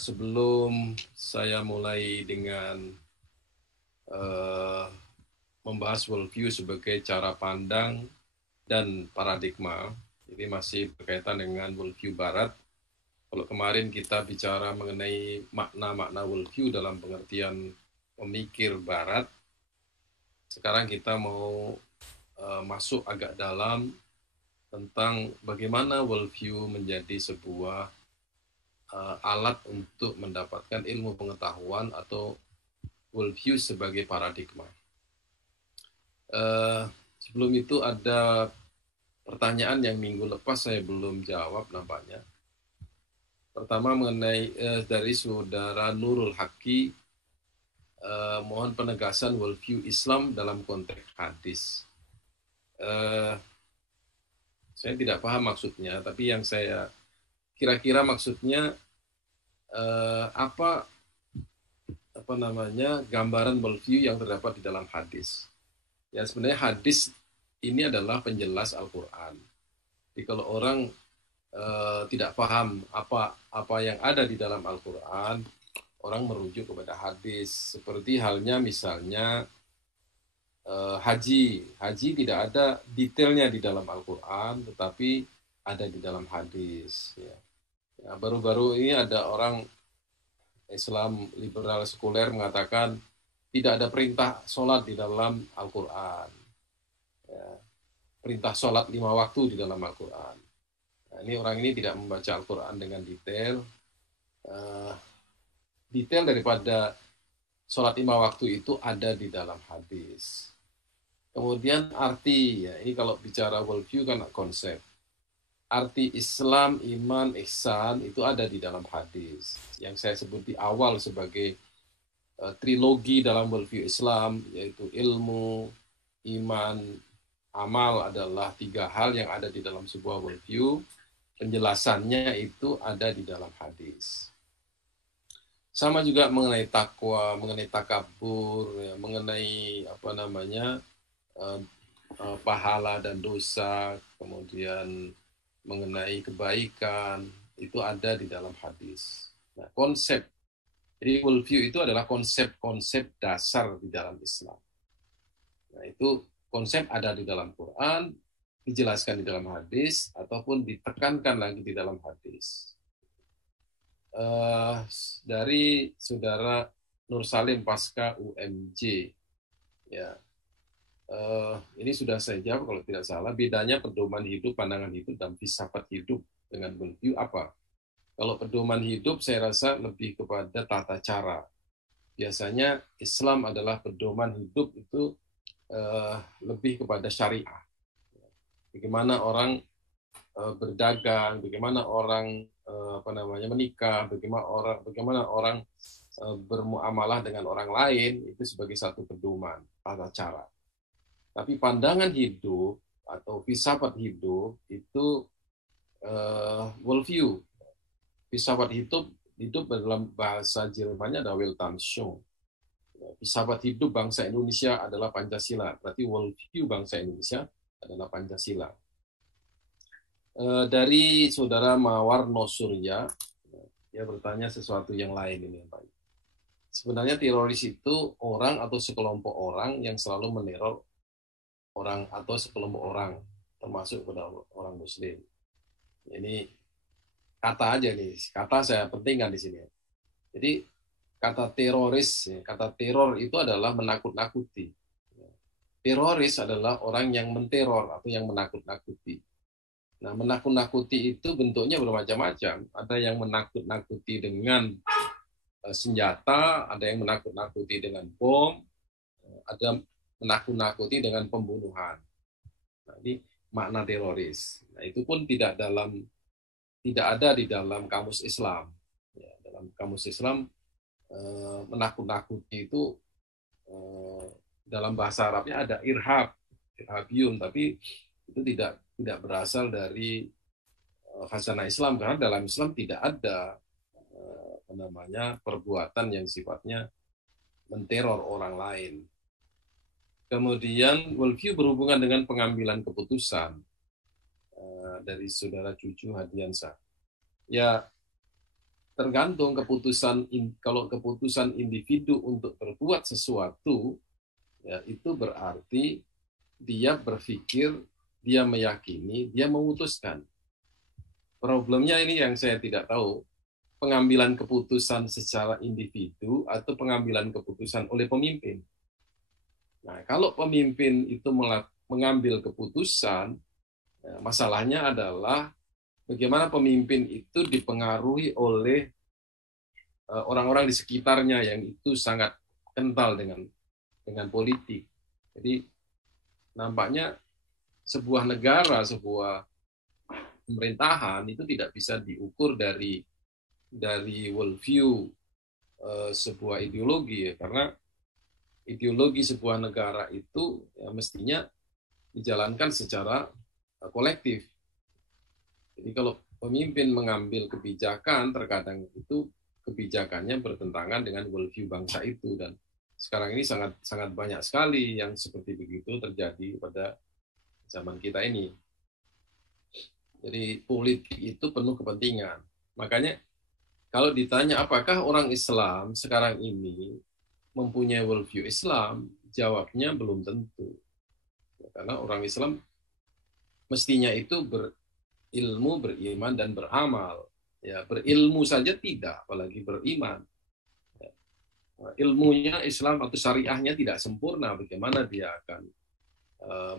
Sebelum saya mulai dengan eh, membahas worldview sebagai cara pandang dan paradigma, ini masih berkaitan dengan worldview Barat. Kalau kemarin kita bicara mengenai makna-makna worldview dalam pengertian pemikir Barat, sekarang kita mau masuk agak dalam tentang bagaimana worldview menjadi sebuah alat untuk mendapatkan ilmu pengetahuan atau worldview sebagai paradigma. Uh, Sebelum itu ada pertanyaan yang minggu lepas saya belum jawab nampaknya. Pertama mengenai dari saudara Nurul Haki, mohon penegasan worldview Islam dalam konteks hadis. Saya tidak paham maksudnya, tapi yang saya kira-kira maksudnya apa namanya gambaran worldview yang terdapat di dalam hadis. Ya sebenarnya hadis ini adalah penjelas Al-Quran. Jadi kalau orang tidak paham apa yang ada di dalam Al-Quran, orang merujuk kepada hadis. Seperti halnya misalnya haji. Haji tidak ada detailnya di dalam Al-Quran, tetapi ada di dalam hadis. Ya. Ya, baru-baru ini ada orang Islam liberal sekuler mengatakan tidak ada perintah sholat di dalam Al-Quran. Ya, perintah sholat 5 waktu di dalam Al-Quran. Nah, ini orang ini tidak membaca Al-Quran dengan detail. Detail daripada sholat 5 waktu itu ada di dalam hadis. Kemudian arti, ya ini kalau bicara worldview kan konsep. Arti Islam, iman, ihsan itu ada di dalam hadis. Yang saya sebut di awal sebagai trilogi dalam worldview Islam, yaitu ilmu, iman, amal adalah 3 hal yang ada di dalam sebuah worldview. Penjelasannya itu ada di dalam hadis. Sama juga mengenai takwa, mengenai takabur, ya, mengenai pahala dan dosa, kemudian mengenai kebaikan, itu ada di dalam hadis. Nah, konsep, jadi worldview itu adalah konsep-konsep dasar di dalam Islam. Nah, itu konsep ada di dalam Quran, dijelaskan di dalam hadis, ataupun ditekankan lagi di dalam hadis. Dari saudara Nur Salim pasca UMJ, ya, ini sudah saya jawab kalau tidak salah. Bedanya pedoman hidup, pandangan hidup, dan filsafat hidup dengan worldview apa? Kalau pedoman hidup saya rasa lebih kepada tata cara. Biasanya Islam adalah pedoman hidup itu lebih kepada syariah. Bagaimana orang berdagang, bagaimana orang menikah, bagaimana orang bermuamalah dengan orang lain, itu sebagai satu pedoman tata cara. Tapi pandangan hidup atau filsafat hidup itu worldview. Filsafat hidup dalam bahasa Jermannya ada Weltanschauung. Filsafat hidup bangsa Indonesia adalah Pancasila. Berarti worldview bangsa Indonesia adalah Pancasila. Dari saudara Mawarno Surya, dia bertanya sesuatu yang lain ini, Pak. Sebenarnya teroris itu orang atau sekelompok orang yang selalu meneror orang atau sekelompok orang, termasuk pada orang Muslim. Ini kata aja nih, kata saya pentingkan di sini. Jadi kata teroris, kata teror itu adalah menakut-nakuti. Teroris adalah orang yang menteror atau yang menakut-nakuti. Nah, menakut-nakuti itu bentuknya bermacam-macam. Ada yang menakut-nakuti dengan senjata, ada yang menakut-nakuti dengan bom, ada menakut-nakuti dengan pembunuhan. Nah, ini makna teroris. Nah, itu pun tidak ada di dalam kamus Islam. Ya, dalam kamus Islam menakut-nakuti itu dalam bahasa Arabnya ada irhabiyun, tapi itu tidak berasal dari khasanah Islam, karena dalam Islam tidak ada perbuatan yang sifatnya menteror orang lain. Kemudian worldview berhubungan dengan pengambilan keputusan dari saudara Cucu Hadiansa. Ya, tergantung kalau keputusan individu untuk berbuat sesuatu, ya, itu berarti dia berpikir, dia meyakini, dia memutuskan. Problemnya ini yang saya tidak tahu, pengambilan keputusan secara individu atau pengambilan keputusan oleh pemimpin. Nah, kalau pemimpin itu mengambil keputusan, ya, masalahnya adalah bagaimana pemimpin itu dipengaruhi oleh orang-orang di sekitarnya yang itu sangat kental dengan politik. Jadi nampaknya sebuah negara, sebuah pemerintahan itu tidak bisa diukur dari worldview sebuah ideologi, ya, karena ideologi sebuah negara itu ya, mestinya dijalankan secara kolektif. Jadi kalau pemimpin mengambil kebijakan, terkadang itu kebijakannya bertentangan dengan worldview bangsa itu, dan sekarang ini sangat sangat banyak sekali yang seperti begitu terjadi pada zaman kita ini. Jadi politik itu penuh kepentingan. Makanya kalau ditanya apakah orang Islam sekarang ini mempunyai worldview Islam, jawabnya belum tentu. Karena orang Islam mestinya itu berilmu, beriman, dan beramal. Ya, berilmu saja tidak, apalagi beriman. Ya, ilmunya Islam atau syariahnya tidak sempurna, bagaimana dia akan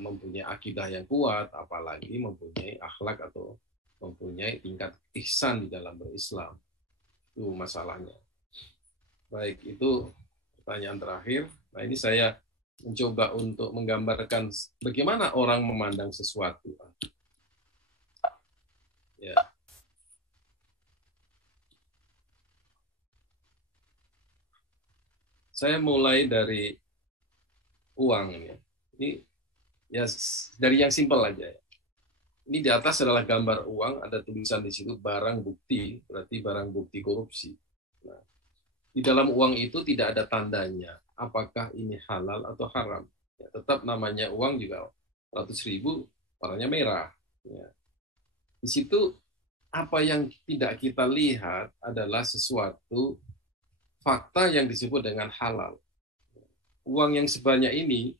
mempunyai akidah yang kuat, apalagi mempunyai akhlak atau mempunyai tingkat ihsan di dalam berislam. Itu masalahnya. Baik, itu pertanyaan terakhir. Nah, ini saya mencoba untuk menggambarkan bagaimana orang memandang sesuatu. Ya. Saya mulai dari uang ini. Ini ya dari yang simpel aja ya. Ini di atas adalah gambar uang, ada tulisan di situ barang bukti, berarti barang bukti korupsi. Nah, di dalam uang itu tidak ada tandanya apakah ini halal atau haram. Ya, tetap namanya uang juga 100.000, warnanya merah. Ya. Di situ apa yang tidak kita lihat adalah sesuatu fakta yang disebut dengan halal. Uang yang sebanyak ini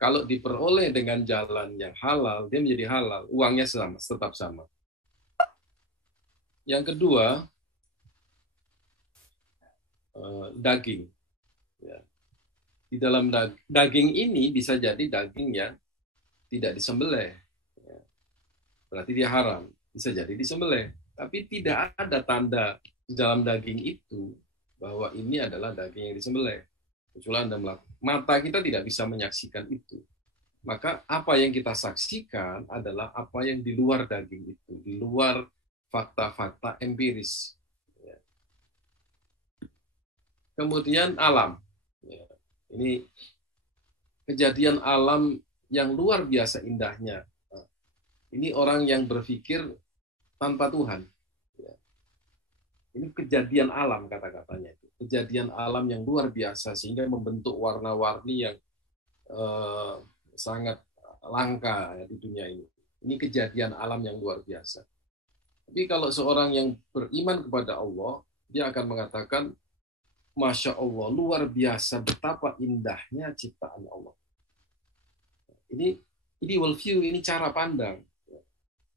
kalau diperoleh dengan jalan yang halal, dia menjadi halal. Uangnya tetap sama. Yang kedua, daging. Ya. Di dalam daging ini bisa jadi daging yang tidak disembelih. Ya. Berarti dia haram. Bisa jadi disembelih. Tapi tidak ada tanda di dalam daging itu bahwa ini adalah daging yang disembelih. Kecuali Anda melakukan. Mata kita tidak bisa menyaksikan itu. Maka apa yang kita saksikan adalah apa yang di luar daging itu, di luar fakta-fakta empiris. Ya. Kemudian alam. Ya. Ini kejadian alam yang luar biasa indahnya. Nah, ini orang yang berpikir tanpa Tuhan. Ya. Ini kejadian alam kata-katanya. Kejadian alam yang luar biasa sehingga membentuk warna-warni yang sangat langka ya, di dunia ini. Ini kejadian alam yang luar biasa. Tapi kalau seorang yang beriman kepada Allah, dia akan mengatakan, Masya Allah, luar biasa betapa indahnya ciptaan Allah. Ini worldview, ini cara pandang.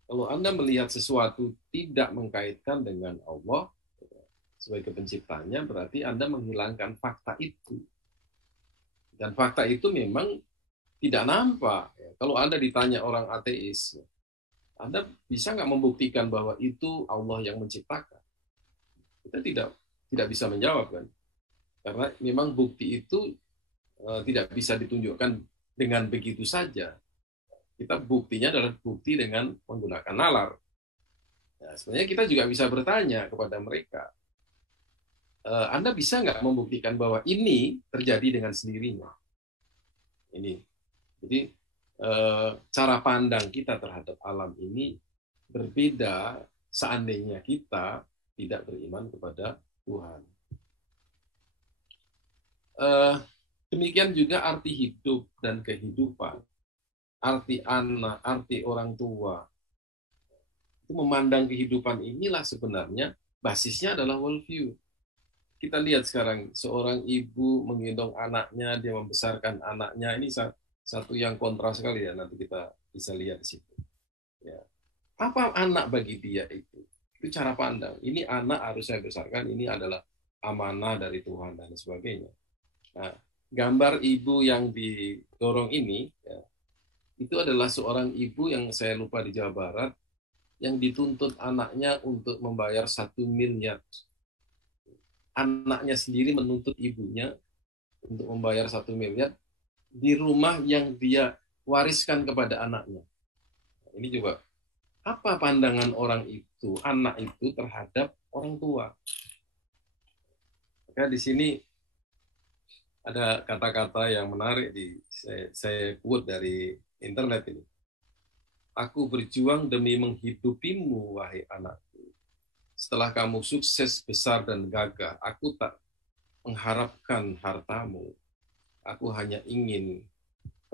Kalau Anda melihat sesuatu tidak mengkaitkan dengan Allah sebagai penciptanya, berarti Anda menghilangkan fakta itu. Dan fakta itu memang tidak nampak. Kalau Anda ditanya orang ateis, Anda bisa nggak membuktikan bahwa itu Allah yang menciptakan? Kita tidak bisa menjawab, kan? Karena memang bukti itu tidak bisa ditunjukkan dengan begitu saja. Kita buktinya adalah bukti dengan menggunakan nalar. Nah, sebenarnya kita juga bisa bertanya kepada mereka, Anda bisa nggak membuktikan bahwa ini terjadi dengan sendirinya? Ini. Jadi cara pandang kita terhadap alam ini berbeda seandainya kita tidak beriman kepada Tuhan. Demikian juga arti hidup dan kehidupan, arti anak, arti orang tua. Itu memandang kehidupan inilah sebenarnya basisnya adalah worldview. Kita lihat sekarang, seorang ibu menggendong anaknya, dia membesarkan anaknya, ini satu yang kontra sekali ya, nanti kita bisa lihat di situ. Ya. Apa anak bagi dia itu? Itu cara pandang. Ini anak harus saya besarkan, ini adalah amanah dari Tuhan dan sebagainya. Nah, gambar ibu yang didorong ini, ya, itu adalah seorang ibu yang saya lupa di Jawa Barat, yang dituntut anaknya untuk membayar 1 miliar. Anaknya sendiri menuntut ibunya untuk membayar 1 miliar di rumah yang dia wariskan kepada anaknya. Ini juga apa pandangan orang itu, anak itu terhadap orang tua. Maka di sini ada kata-kata yang menarik saya quote dari internet ini. Aku berjuang demi menghidupimu, wahai anakku. Setelah kamu sukses besar dan gagah, aku tak mengharapkan hartamu. Aku hanya ingin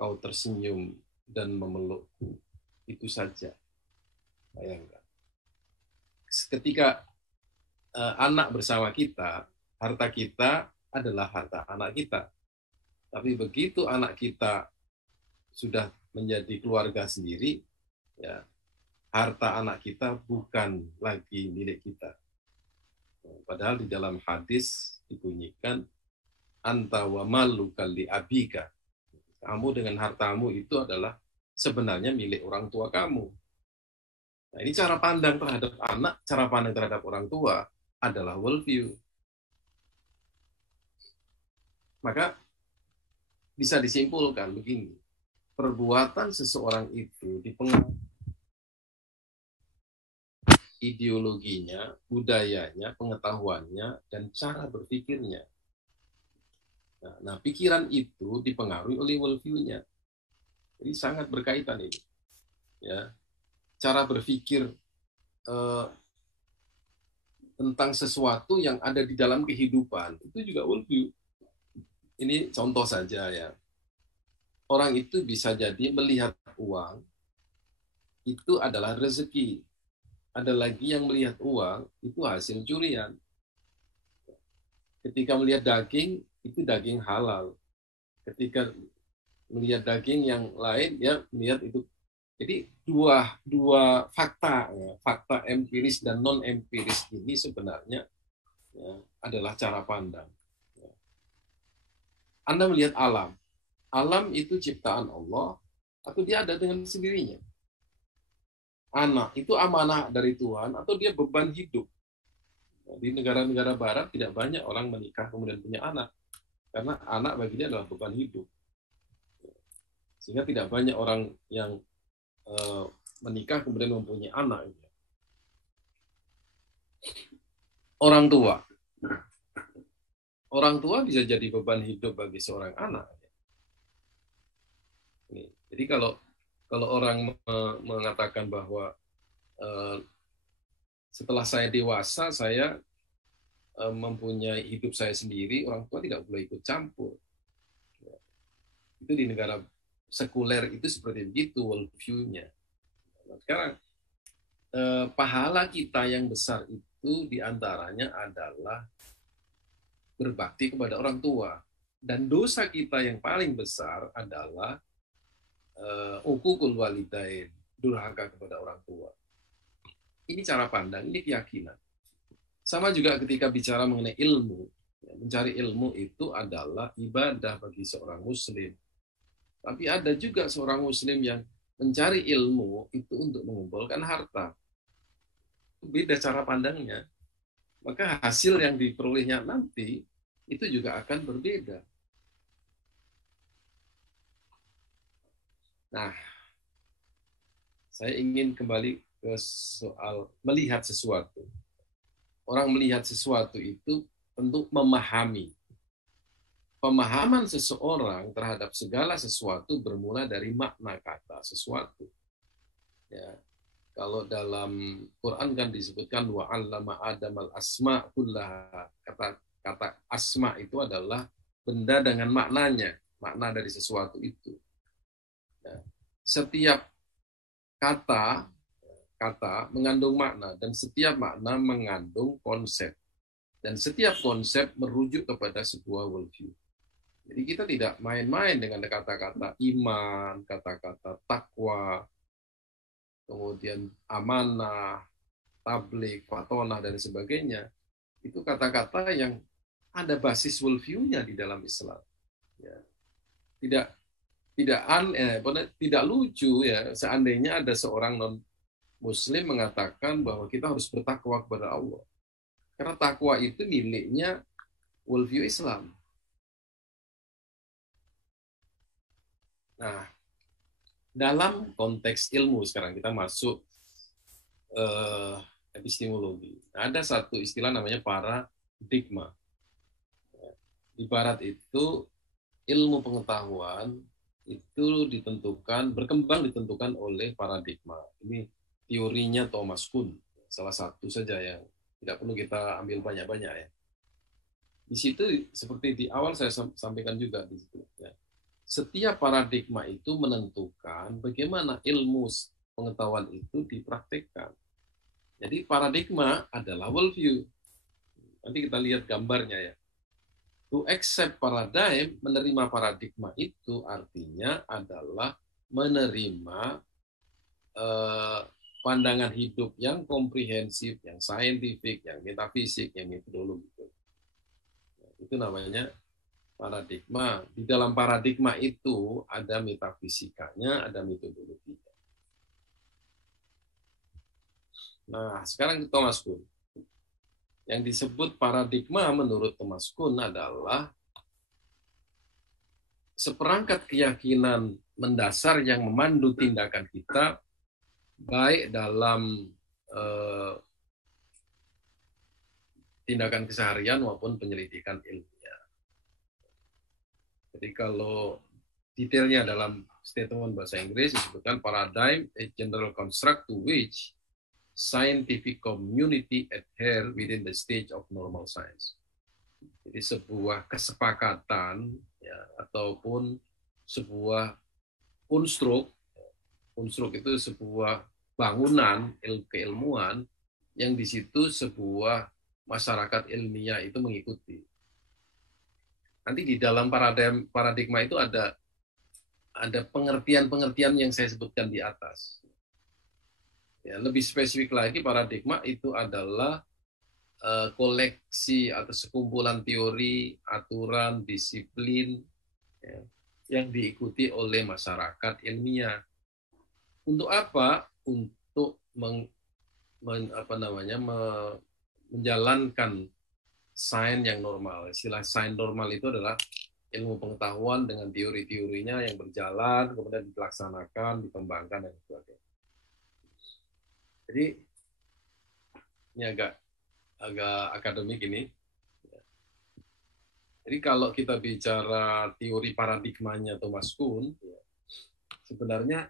kau tersenyum dan memelukku. Itu saja. Bayangkan. Ketika anak bersama kita, harta kita adalah harta anak kita. Tapi begitu anak kita sudah menjadi keluarga sendiri, ya, harta anak kita bukan lagi milik kita. Padahal di dalam hadis dibunyikan, anta wa maluka li abika. Kamu dengan hartamu itu adalah sebenarnya milik orang tua kamu. Nah, ini cara pandang terhadap anak, cara pandang terhadap orang tua adalah worldview. Maka bisa disimpulkan begini, perbuatan seseorang itu dipengaruhi ideologinya, budayanya, pengetahuannya, dan cara berpikirnya. Nah, pikiran itu dipengaruhi oleh worldview-nya. Jadi sangat berkaitan ini. Ya, cara berpikir tentang sesuatu yang ada di dalam kehidupan itu juga worldview. Ini contoh saja ya. Orang itu bisa jadi melihat uang itu adalah rezeki. Ada lagi yang melihat uang itu hasil curian. Ketika melihat daging, itu daging halal. Ketika melihat daging yang lain, ya melihat itu. Jadi dua fakta, ya, fakta empiris dan non empiris ini sebenarnya ya, adalah cara pandang. Ya. Anda melihat alam. Alam itu ciptaan Allah atau dia ada dengan sendirinya. Anak itu amanah dari Tuhan atau dia beban hidup. Di negara-negara barat tidak banyak orang menikah kemudian punya anak. Karena anak bagi dia adalah beban hidup. Sehingga tidak banyak orang yang menikah kemudian mempunyai anak. Orang tua. Orang tua bisa jadi beban hidup bagi seorang anak. Jadi kalau orang mengatakan bahwa setelah saya dewasa, saya mempunyai hidup saya sendiri, orang tua tidak boleh ikut campur. Itu di negara sekuler itu seperti begitu worldview-nya. Nah, sekarang pahala kita yang besar itu diantaranya adalah berbakti kepada orang tua. Dan dosa kita yang paling besar adalah uququl walidain, durhaka kepada orang tua. Ini cara pandang, ini keyakinan. Sama juga ketika bicara mengenai ilmu, mencari ilmu itu adalah ibadah bagi seorang muslim. Tapi ada juga seorang muslim yang mencari ilmu itu untuk mengumpulkan harta. Beda cara pandangnya. Maka hasil yang diperolehnya nanti itu juga akan berbeda. Nah, saya ingin kembali ke soal melihat sesuatu. Orang melihat sesuatu itu tentu memahami. Pemahaman seseorang terhadap segala sesuatu bermula dari makna kata sesuatu. Ya. Kalau dalam Quran kan disebutkan wa 'allama Adamal asma kullaha. Kata asma itu adalah benda dengan maknanya, makna dari sesuatu itu. Ya. Setiap kata kata mengandung makna, dan setiap makna mengandung konsep. Dan setiap konsep merujuk kepada sebuah worldview. Jadi kita tidak main-main dengan kata-kata iman, kata-kata takwa, kemudian amanah, tablik, fatonah, dan sebagainya. Itu kata-kata yang ada basis worldview-nya di dalam Islam. Ya. Tidak tidak lucu ya seandainya ada seorang non Muslim mengatakan bahwa kita harus bertakwa kepada Allah. Karena takwa itu miliknya worldview Islam. Nah, dalam konteks ilmu sekarang kita masuk epistemologi. Ada satu istilah namanya paradigma. Di barat itu ilmu pengetahuan itu berkembang ditentukan oleh paradigma. Ini teorinya Thomas Kuhn, salah satu saja yang tidak perlu kita ambil banyak-banyak ya. Di situ seperti di awal saya sampaikan juga di situ ya. Setiap paradigma itu menentukan bagaimana ilmu pengetahuan itu dipraktikkan. Jadi paradigma adalah worldview. Nanti kita lihat gambarnya ya. To accept paradigm, menerima paradigma itu artinya adalah menerima pandangan hidup yang komprehensif, yang saintifik, yang metafisik, yang metodologi. Itu namanya paradigma. Di dalam paradigma itu ada metafisikanya, ada metodologinya. Nah, sekarang ke Thomas Kuhn. Yang disebut paradigma menurut Thomas Kuhn adalah seperangkat keyakinan mendasar yang memandu tindakan kita, baik dalam tindakan keseharian maupun penyelidikan ilmiah. Jadi kalau detailnya dalam statement bahasa Inggris disebutkan paradigm, a general construct to which scientific community adhere within the stage of normal science. Jadi sebuah kesepakatan ya, ataupun sebuah konstruk itu sebuah bangunan keilmuan yang di situ sebuah masyarakat ilmiah itu mengikuti. Nanti di dalam paradigma itu ada pengertian-pengertian yang saya sebutkan di atas. Ya, lebih spesifik lagi, paradigma itu adalah koleksi atau sekumpulan teori, aturan, disiplin ya, yang diikuti oleh masyarakat ilmiah. Untuk apa? Untuk menjalankan sains yang normal. Istilah sains normal itu adalah ilmu pengetahuan dengan teori-teorinya yang berjalan, kemudian dilaksanakan, dikembangkan, dan sebagainya. Jadi ini agak akademik ini. Jadi kalau kita bicara teori paradigmanya Thomas Kuhn, sebenarnya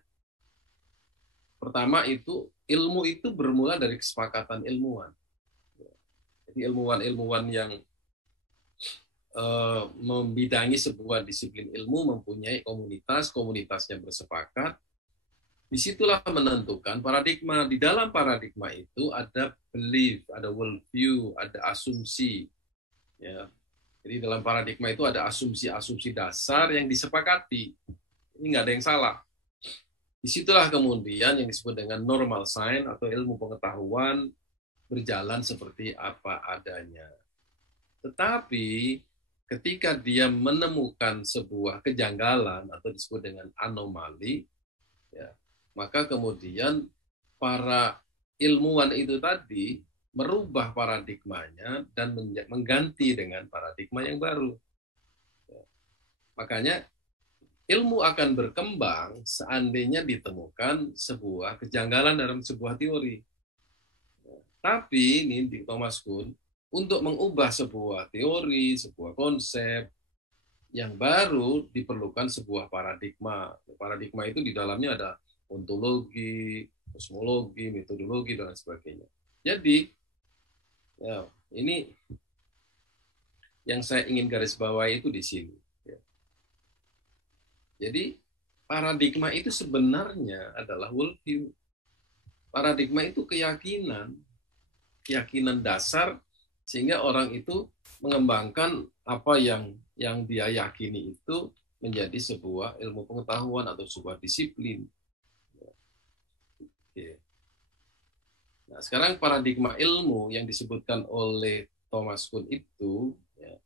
pertama itu ilmu itu bermula dari kesepakatan ilmuwan. Jadi ilmuwan-ilmuwan yang membidangi sebuah disiplin ilmu mempunyai komunitasnya bersepakat. Disitulah menentukan paradigma. Di dalam paradigma itu ada belief, ada worldview, ada asumsi. Ya. Jadi dalam paradigma itu ada asumsi-asumsi dasar yang disepakati. Ini nggak ada yang salah. Disitulah kemudian yang disebut dengan normal science atau ilmu pengetahuan berjalan seperti apa adanya. Tetapi ketika dia menemukan sebuah kejanggalan atau disebut dengan anomali, ya, maka kemudian para ilmuwan itu tadi merubah paradigmanya dan mengganti dengan paradigma yang baru. Makanya ilmu akan berkembang seandainya ditemukan sebuah kejanggalan dalam sebuah teori. Tapi ini di Thomas Kuhn, untuk mengubah sebuah teori, sebuah konsep yang baru diperlukan sebuah paradigma. Paradigma itu di dalamnya ada ontologi, kosmologi, metodologi, dan sebagainya. Jadi, ya, ini yang saya ingin garis bawahi itu di sini. Ya. Jadi, paradigma itu sebenarnya adalah worldview. Paradigma itu keyakinan dasar sehingga orang itu mengembangkan apa yang dia yakini itu menjadi sebuah ilmu pengetahuan atau sebuah disiplin. Oke. Nah, sekarang paradigma ilmu yang disebutkan oleh Thomas Kuhn itu ya,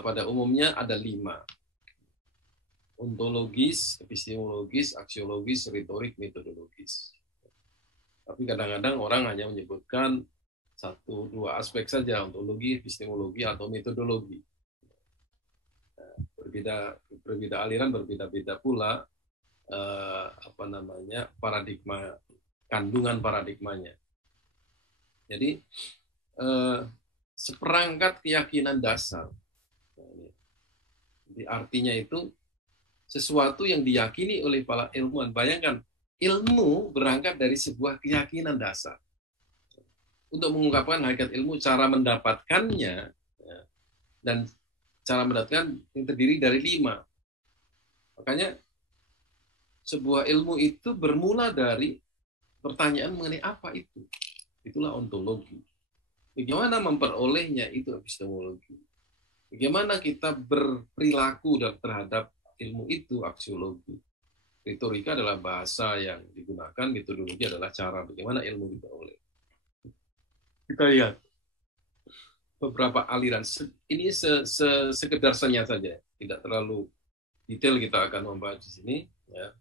pada umumnya ada 5. Ontologis, epistemologis, aksiologis, retorik, metodologis. Tapi kadang-kadang orang hanya menyebutkan 1-2 aspek saja, ontologi, epistemologi, atau metodologi. Berbeda aliran, berbeda-beda pula paradigma, kandungan paradigmanya. Jadi seperangkat keyakinan dasar. Jadi artinya itu sesuatu yang diyakini oleh para ilmuwan. Bayangkan, ilmu berangkat dari sebuah keyakinan dasar. Untuk mengungkapkan hakikat ilmu, cara mendapatkannya, ya, dan cara mendapatkan yang terdiri dari 5. Makanya sebuah ilmu itu bermula dari pertanyaan mengenai apa itu. Itulah ontologi. Bagaimana memperolehnya, itu epistemologi. Bagaimana kita berperilaku terhadap ilmu itu, aksiologi. Retorika adalah bahasa yang digunakan, metodologi adalah cara bagaimana ilmu diperoleh. Kita lihat beberapa aliran. Ini sekedar saja, tidak terlalu detail kita akan membahas di sini. Ya.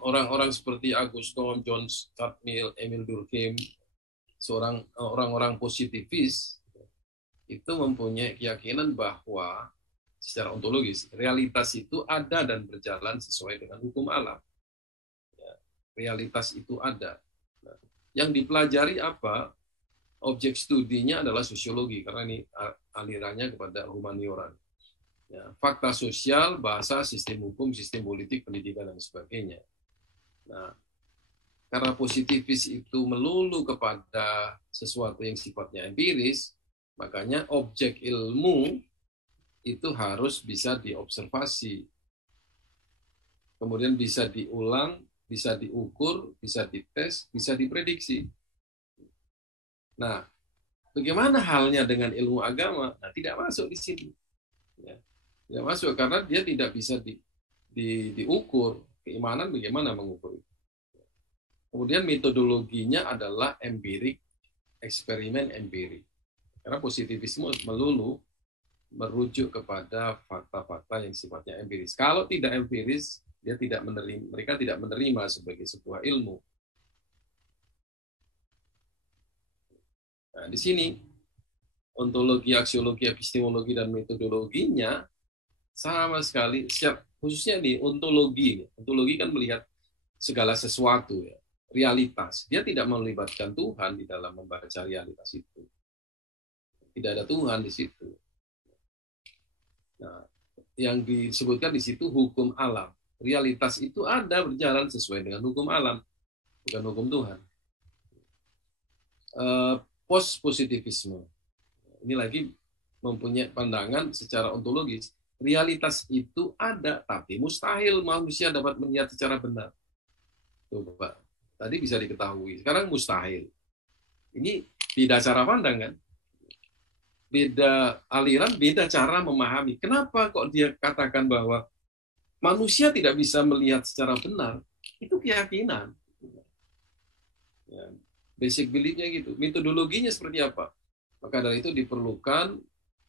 Orang-orang seperti Auguste Comte, John Stuart Mill, Emil Durkheim, orang-orang positivis itu mempunyai keyakinan bahwa secara ontologis realitas itu ada dan berjalan sesuai dengan hukum alam. Ya, realitas itu ada. Nah, yang dipelajari apa? Objek studinya adalah sosiologi, karena ini alirannya kepada humaniora. Ya, fakta sosial, bahasa, sistem hukum, sistem politik, pendidikan, dan sebagainya. Nah, karena positivis itu melulu kepada sesuatu yang sifatnya empiris, makanya objek ilmu itu harus bisa diobservasi, kemudian bisa diulang, bisa diukur, bisa dites, bisa diprediksi. Nah, bagaimana halnya dengan ilmu agama? Nah, tidak masuk di sini. Ya, tidak masuk karena dia tidak bisa diukur. Keimanan bagaimana mengukur itu? Kemudian metodologinya adalah empirik, eksperimen empirik. Karena positivisme melulu merujuk kepada fakta-fakta yang sifatnya empiris. Kalau tidak empiris, mereka tidak menerima sebagai sebuah ilmu. Nah, di sini ontologi, aksiologi, epistemologi, dan metodologinya sama sekali, khususnya di ontologi. Ontologi kan melihat segala sesuatu, ya, realitas. Dia tidak melibatkan Tuhan di dalam membaca realitas itu. Tidak ada Tuhan di situ. Nah, yang disebutkan di situ hukum alam. Realitas itu ada berjalan sesuai dengan hukum alam, bukan hukum Tuhan. Post-positivisme. Ini lagi mempunyai pandangan secara ontologis. Realitas itu ada, tapi mustahil manusia dapat melihat secara benar. Coba, tadi bisa diketahui. Sekarang mustahil. Ini beda cara pandang, kan? Beda aliran, beda cara memahami. Kenapa kok dia katakan bahwa manusia tidak bisa melihat secara benar? Itu keyakinan. Ya, basic belief-nya gitu. Metodologinya seperti apa? Maka dari itu diperlukan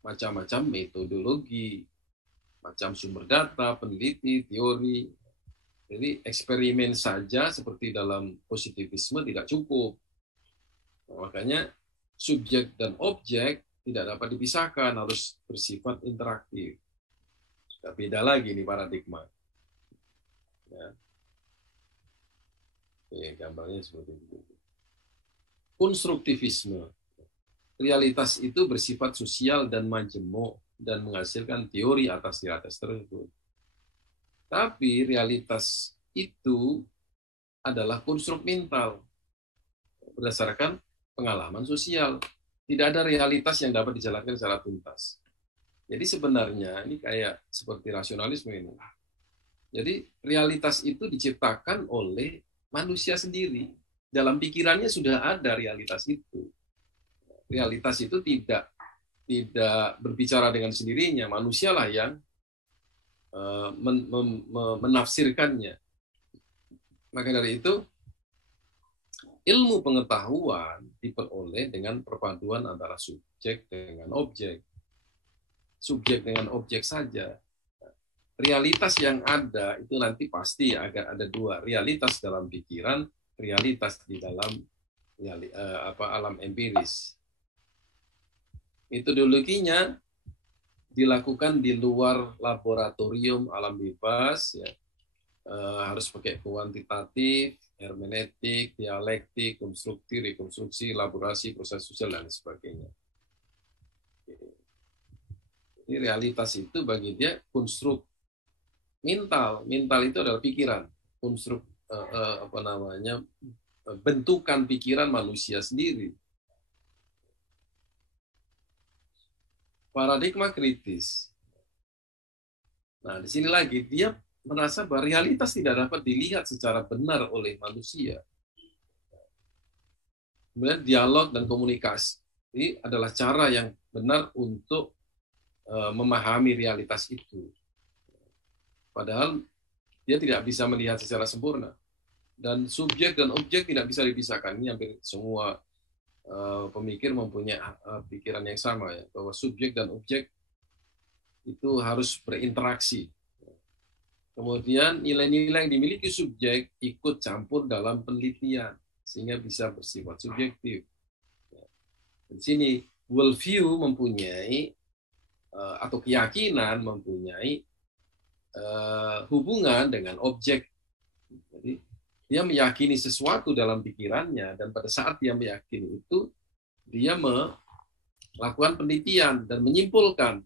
macam-macam metodologi, macam sumber data, peneliti, teori. Jadi eksperimen saja seperti dalam positivisme tidak cukup. Nah, makanya subjek dan objek tidak dapat dipisahkan, harus bersifat interaktif. Sudah beda lagi nih paradigma. Ya. Oke, gambarnya seperti itu. Konstruktivisme. Realitas itu bersifat sosial dan majemuk dan menghasilkan teori atas realitas tersebut. Tapi realitas itu adalah konstruk mental berdasarkan pengalaman sosial. Tidak ada realitas yang dapat dijalankan secara tuntas. Jadi sebenarnya ini kayak seperti rasionalisme ini. Jadi realitas itu diciptakan oleh manusia sendiri dalam pikirannya sudah ada realitas itu. Realitas itu tidak berbicara dengan sendirinya, manusialah yang menafsirkannya. Maka dari itu ilmu pengetahuan diperoleh dengan perpaduan antara subjek dengan objek. Subjek dengan objek saja. Realitas yang ada itu nanti pasti ada dua, realitas dalam pikiran, realitas di dalam alam empiris. Metodologinya dilakukan di luar laboratorium alam bebas, ya. Harus pakai kuantitatif, hermeneutik, dialektik, konstruksi, rekonstruksi, elaborasi, proses sosial, dan sebagainya. Jadi realitas itu bagi dia konstruk mental itu adalah pikiran, konstruk bentukan pikiran manusia sendiri. Paradigma kritis. Nah, di sini lagi dia merasa bahwa realitas tidak dapat dilihat secara benar oleh manusia. Kemudian dialog dan komunikasi ini adalah cara yang benar untuk memahami realitas itu. Padahal dia tidak bisa melihat secara sempurna. Dan subjek dan objek tidak bisa dipisahkan. Ini hampir semua pemikir mempunyai pikiran yang sama, ya, bahwa subjek dan objek itu harus berinteraksi. Kemudian nilai-nilai yang dimiliki subjek ikut campur dalam penelitian sehingga bisa bersifat subjektif. Di sini worldview mempunyai atau keyakinan mempunyai hubungan dengan objek. Jadi dia meyakini sesuatu dalam pikirannya, dan pada saat dia meyakini itu, dia melakukan penelitian dan menyimpulkan.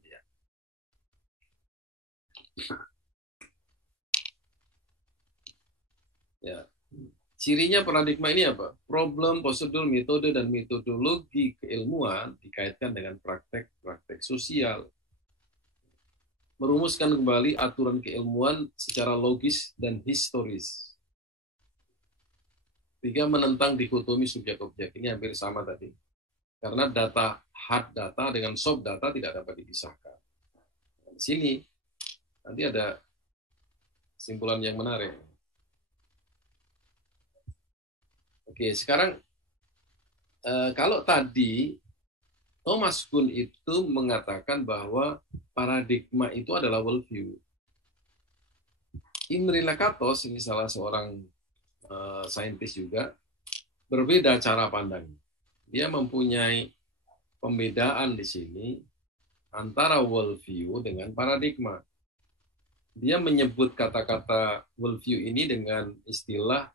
Ya. Cirinya paradigma ini apa? Problem, prosedur, metode, dan metodologi keilmuan dikaitkan dengan praktek-praktek sosial. Merumuskan kembali aturan keilmuan secara logis dan historis. Tiga, menentang dikotomi subjek-objek. Ini hampir sama tadi. Karena data, hard data dengan soft data tidak dapat dipisahkan. Di sini, nanti ada kesimpulan yang menarik. Oke, sekarang kalau tadi Thomas Kuhn itu mengatakan bahwa paradigma itu adalah worldview. Imre Lakatos, ini salah seorang saintis juga, berbeda cara pandang. Dia mempunyai pembedaan di sini antara worldview dengan paradigma. Dia menyebut kata-kata worldview ini dengan istilah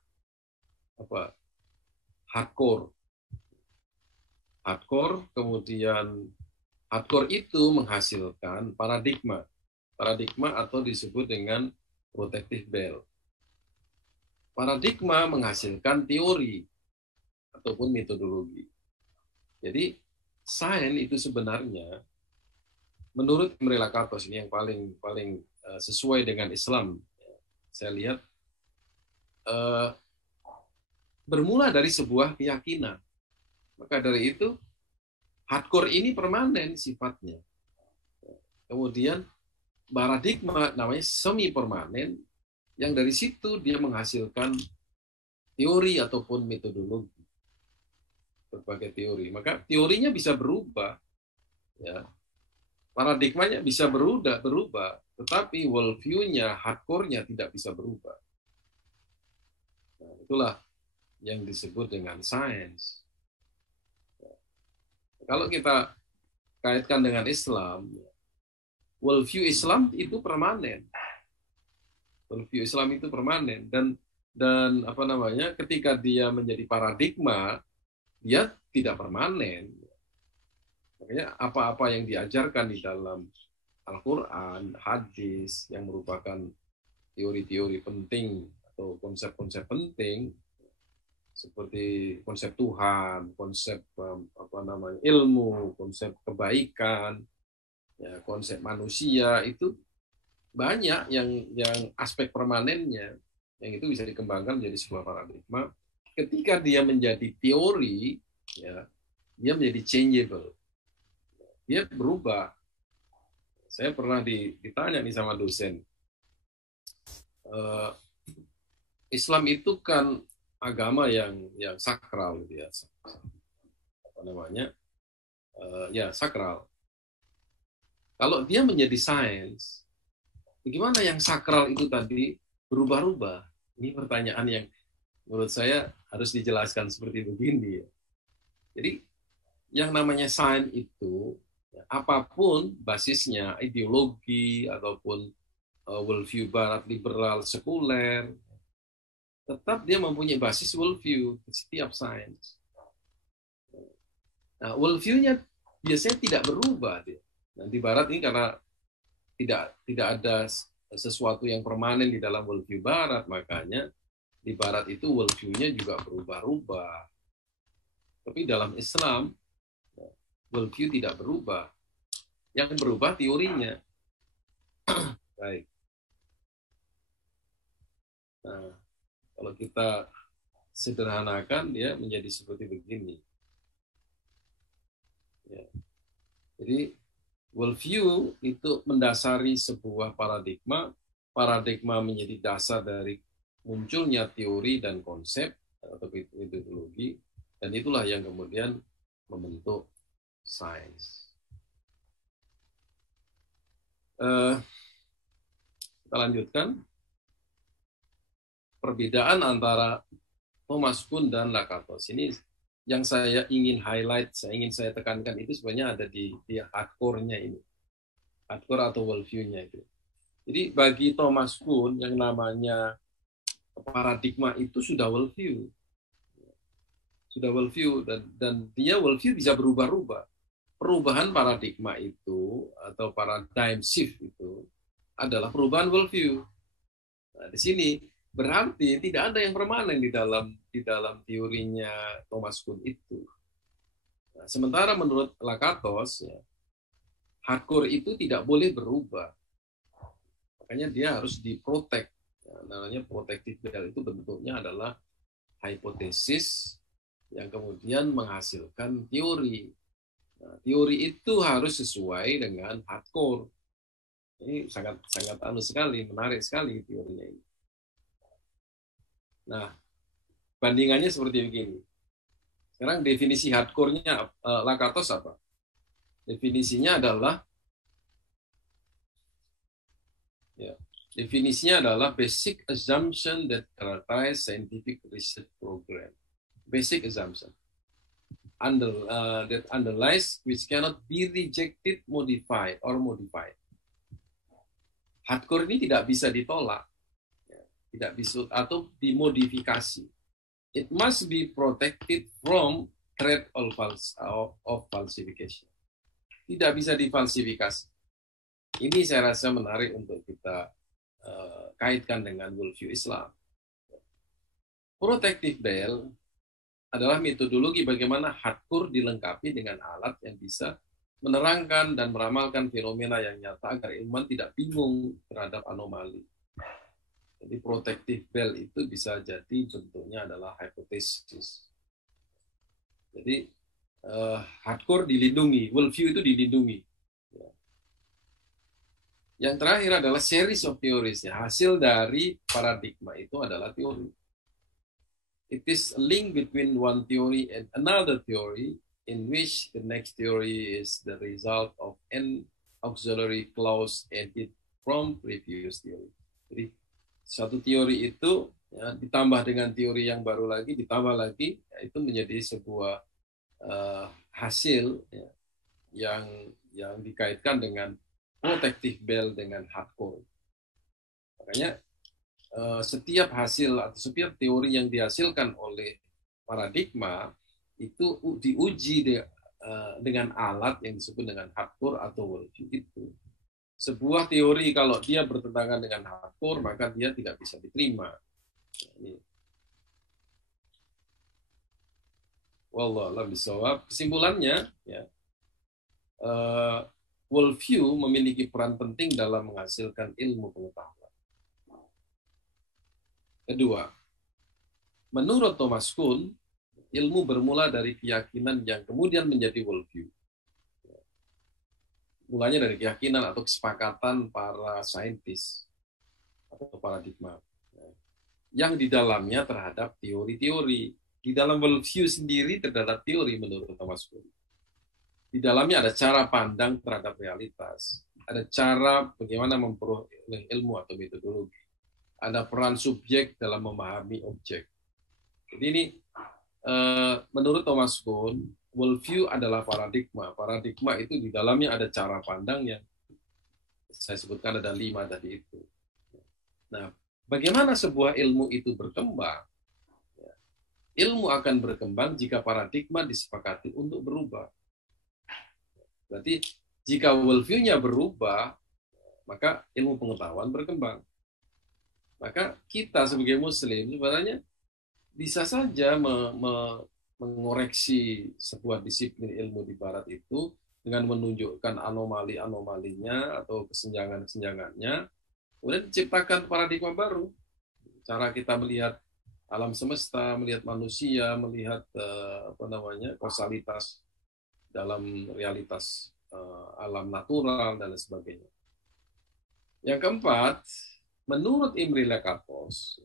hardcore. Kemudian hardcore itu menghasilkan paradigma atau disebut dengan protective bell. Paradigma menghasilkan teori ataupun metodologi. Jadi sains itu sebenarnya menurut Imre Lakatos, ini yang paling sesuai dengan Islam, saya lihat bermula dari sebuah keyakinan. Maka dari itu hardcore ini permanen sifatnya. Kemudian paradigma namanya semi permanen, yang dari situ dia menghasilkan teori ataupun metodologi, berbagai teori. Maka teorinya bisa berubah, ya. Paradigmanya bisa berubah, tetapi worldview-nya, hardcore-nya tidak bisa berubah. Nah, itulah yang disebut dengan sains. Kalau kita kaitkan dengan Islam, worldview Islam itu permanen. Worldview Islam itu permanen, dan ketika dia menjadi paradigma, dia tidak permanen. Makanya apa-apa yang diajarkan di dalam Al-Quran, hadis, yang merupakan teori-teori penting atau konsep-konsep penting, seperti konsep Tuhan, konsep ilmu, konsep kebaikan, ya, konsep manusia, itu banyak yang aspek permanennya. yang itu bisa dikembangkan menjadi sebuah paradigma. Ketika dia menjadi teori, ya, dia menjadi changeable, dia berubah. Saya pernah ditanya nih sama dosen, Islam itu kan agama yang sakral, gitu ya, apa namanya, ya sakral. Kalau dia menjadi sains, bagaimana yang sakral itu tadi berubah-ubah? Ini pertanyaan yang menurut saya harus dijelaskan seperti begini. Jadi yang namanya sains itu, apapun basisnya, ideologi ataupun worldview barat liberal sekuler, tetap dia mempunyai basis worldview di setiap sains. Nah, worldview-nya biasanya tidak berubah. Nah, di barat ini karena tidak ada sesuatu yang permanen di dalam worldview barat, makanya di barat itu worldview-nya juga berubah-ubah. Tapi dalam Islam, worldview tidak berubah. Yang berubah teorinya. Baik. Nah, kalau kita sederhanakan, dia menjadi seperti begini. Ya. Jadi, worldview itu mendasari sebuah paradigma. Paradigma menjadi dasar dari munculnya teori dan konsep atau metodologi, dan itulah yang kemudian membentuk sains. Kita lanjutkan. Perbedaan antara Thomas Kuhn dan Lakatos ini yang saya ingin highlight, ingin saya tekankan itu sebenarnya ada di hardcore-nya ini. Hardcore atau worldview-nya itu. Jadi bagi Thomas Kuhn yang namanya paradigma itu sudah worldview. Sudah worldview dan dia worldview bisa berubah-ubah. Perubahan paradigma itu atau paradigm shift itu adalah perubahan worldview. Nah, di sini berarti tidak ada yang permanen di dalam teorinya Thomas Kuhn itu. Nah, sementara menurut Lakatos, ya, hardcore itu tidak boleh berubah. Makanya dia harus diprotek. Ya, namanya protective bell itu bentuknya adalah hipotesis yang kemudian menghasilkan teori. Nah, teori itu harus sesuai dengan hardcore. Ini sangat sekali, menarik sekali teorinya ini. Nah, bandingannya seperti begini. Sekarang definisi hardcore-nya Lakatos apa? Definisinya adalah basic assumption that characterize scientific research program. Basic assumption that underlies which cannot be rejected, modified, or modified. Hardcore ini tidak bisa ditolak, tidak bisa atau dimodifikasi. It must be protected from threat of falsification. Tidak bisa difalsifikasi. Ini saya rasa menarik untuk kita kaitkan dengan worldview Islam. Protective bell adalah metodologi bagaimana hardcore dilengkapi dengan alat yang bisa menerangkan dan meramalkan fenomena yang nyata agar ilmuwan tidak bingung terhadap anomali. Jadi protective bell itu bisa jadi bentuknya adalah hipotesis. Jadi hardcore dilindungi, worldview itu dilindungi. Yang terakhir adalah series of theories. Hasil dari paradigma itu adalah teori. It is a link between one theory and another theory in which the next theory is the result of an auxiliary clause added from previous theory. Jadi satu teori itu ya, ditambah dengan teori yang baru lagi, ditambah lagi, ya, itu menjadi sebuah hasil ya, yang dikaitkan dengan protective bell dengan hardcore. Makanya setiap hasil atau setiap teori yang dihasilkan oleh paradigma itu diuji dengan alat yang disebut dengan hardcore atau worldview itu. Sebuah teori kalau dia bertentangan dengan hardcore maka dia tidak bisa diterima. Wallahu a'lam bishawab. Kesimpulannya, ya, worldview memiliki peran penting dalam menghasilkan ilmu pengetahuan. Kedua, menurut Thomas Kuhn, ilmu bermula dari keyakinan yang kemudian menjadi worldview. Mulanya dari keyakinan atau kesepakatan para saintis atau paradigma yang di dalamnya terhadap teori-teori. Di dalam worldview sendiri terdapat teori menurut Thomas Kuhn. Di dalamnya ada cara pandang terhadap realitas, ada cara bagaimana memperoleh ilmu atau metodologi, ada peran subjek dalam memahami objek. Jadi ini menurut Thomas Kuhn, worldview adalah paradigma. Paradigma itu di dalamnya ada cara pandang yang saya sebutkan ada 5 tadi itu. Nah, bagaimana sebuah ilmu itu berkembang? Ilmu akan berkembang jika paradigma disepakati untuk berubah. Berarti jika worldview-nya berubah, maka ilmu pengetahuan berkembang. Maka kita sebagai Muslim sebenarnya bisa saja mengoreksi sebuah disiplin ilmu di Barat itu dengan menunjukkan anomali-anomalinya atau kesenjangan-kesenjangannya, kemudian diciptakan paradigma baru. Cara kita melihat alam semesta, melihat manusia, melihat kausalitas dalam realitas alam natural dan lain sebagainya. Yang keempat, menurut Imre Lakatos,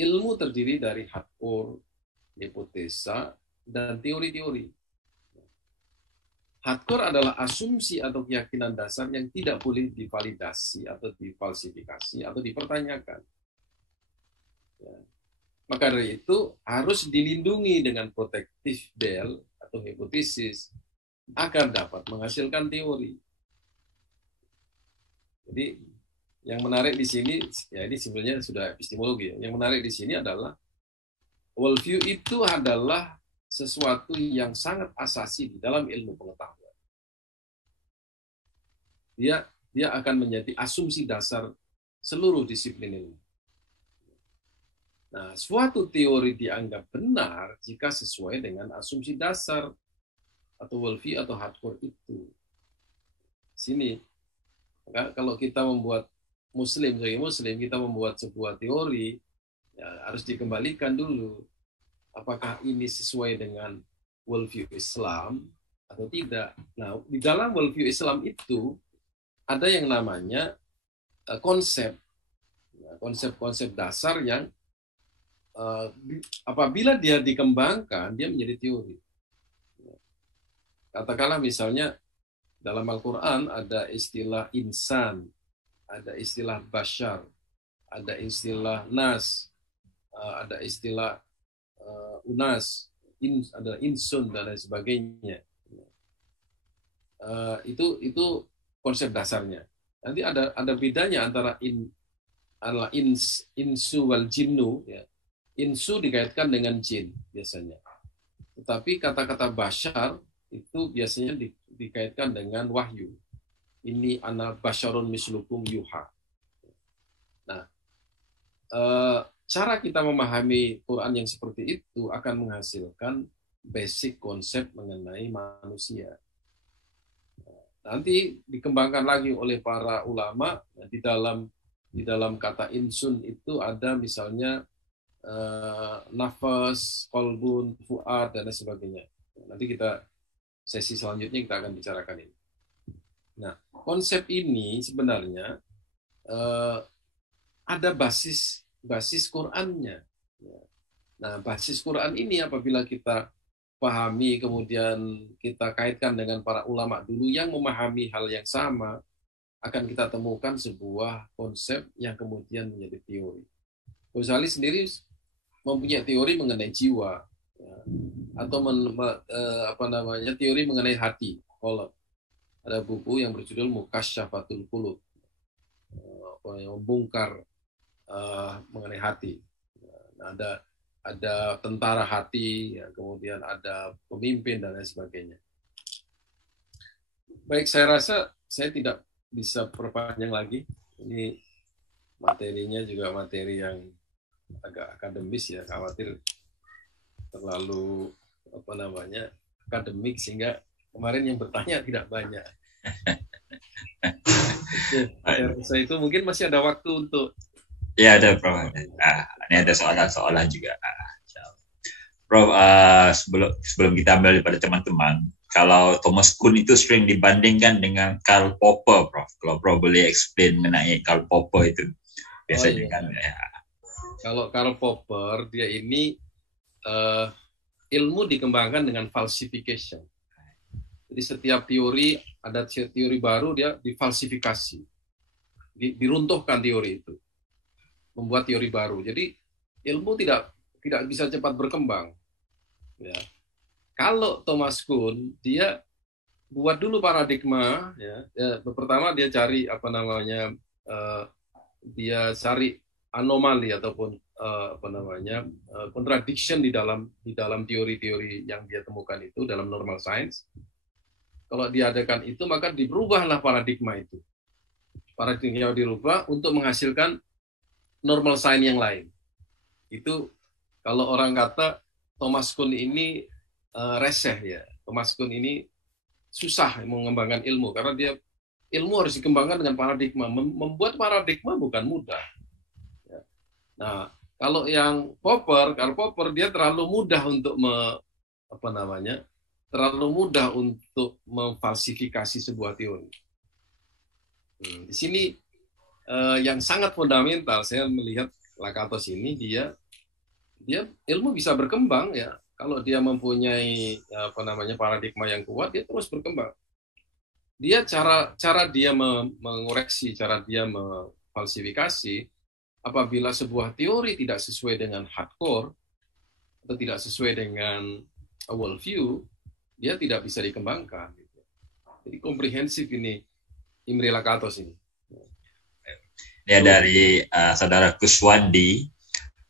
ilmu terdiri dari hardcore, hipotesa, dan teori-teori. Hardcore adalah asumsi atau keyakinan dasar yang tidak boleh divalidasi atau difalsifikasi atau dipertanyakan. Ya. Maka dari itu harus dilindungi dengan protective bell atau hipotesis agar dapat menghasilkan teori. Jadi yang menarik di sini, ya ini sebenarnya sudah epistemologi. Yang menarik di sini adalah worldview itu adalah sesuatu yang sangat asasi di dalam ilmu pengetahuan. Dia akan menjadi asumsi dasar seluruh disiplin ilmu. Nah, suatu teori dianggap benar jika sesuai dengan asumsi dasar atau worldview atau hardcore itu. Sini, kalau kita membuat sebagai Muslim, kita membuat sebuah teori, ya, harus dikembalikan dulu. Apakah ini sesuai dengan worldview Islam atau tidak? Nah, di dalam worldview Islam itu ada yang namanya konsep-konsep dasar yang apabila dia dikembangkan, dia menjadi teori. Katakanlah misalnya dalam Al-Quran ada istilah insan, ada istilah bashar, ada istilah nas, ada istilah unas, ada insun dan lain sebagainya. Itu konsep dasarnya. Nanti ada bedanya antara insu wal jinnu, ya. Insu dikaitkan dengan jin biasanya. Tetapi kata-kata bashar itu biasanya dikaitkan dengan wahyu. Ini ana basyarun mislukum yuha. Nah, cara kita memahami Quran yang seperti itu akan menghasilkan basic konsep mengenai manusia. Nanti dikembangkan lagi oleh para ulama di dalam kata insun itu ada misalnya nafas, kolbun, fuad dan lain sebagainya. Nanti sesi selanjutnya kita akan bicarakan ini. Nah, konsep ini sebenarnya ada basis Qurannya. Nah, basis Quran ini apabila kita pahami, kemudian kita kaitkan dengan para ulama dulu yang memahami hal yang sama, akan kita temukan sebuah konsep yang kemudian menjadi teori. Ghazali sendiri mempunyai teori mengenai jiwa, ya, atau teori mengenai hati. Ada buku yang berjudul Mukasyafatul Qulub, membongkar mengenai hati. Nah, ada tentara hati, ya, kemudian ada pemimpin dan lain sebagainya. Baik, saya rasa saya tidak bisa perpanjang lagi. Ini materinya juga materi yang agak akademis, ya, khawatir terlalu akademik sehingga kemarin yang bertanya tidak banyak. Saya itu mungkin masih ada waktu untuk ya ada Prof. Ini ada soalan-soalan juga. Prof, sebelum kita ambil daripada teman-teman, kalau Thomas Kuhn itu sering dibandingkan dengan Karl Popper, Prof. Kalau Prof boleh explain mengenai Karl Popper itu, biasanya iya. kan. Ya. Kalau Karl Popper, dia ini ilmu dikembangkan dengan falsification. Jadi setiap teori, ada teori baru, dia difalsifikasi. Diruntuhkan teori itu. Membuat teori baru. Jadi ilmu tidak bisa cepat berkembang. Ya. Kalau Thomas Kuhn, dia buat dulu paradigma. Pertama dia cari dia cari anomali ataupun contradiction di dalam teori-teori yang dia temukan itu dalam normal science. Kalau diadakan itu, maka diberubahlah paradigma itu. Paradigma dirubah untuk menghasilkan normal science yang lain. Itu kalau orang kata Thomas Kuhn ini reseh ya. Thomas Kuhn ini susah mengembangkan ilmu karena dia ilmu harus dikembangkan dengan paradigma. Membuat paradigma bukan mudah. Nah, kalau yang Karl Popper dia terlalu mudah untuk terlalu mudah untuk memfalsifikasi sebuah teori. Di sini yang sangat fundamental saya melihat Lakatos ini dia ilmu bisa berkembang ya kalau dia mempunyai paradigma yang kuat, dia terus berkembang. Dia cara dia mengoreksi, cara dia memfalsifikasi apabila sebuah teori tidak sesuai dengan hardcore atau tidak sesuai dengan worldview, dia tidak bisa dikembangkan. Jadi komprehensif ini Imre Lakatos ini. Ini dari saudara Kuswandi.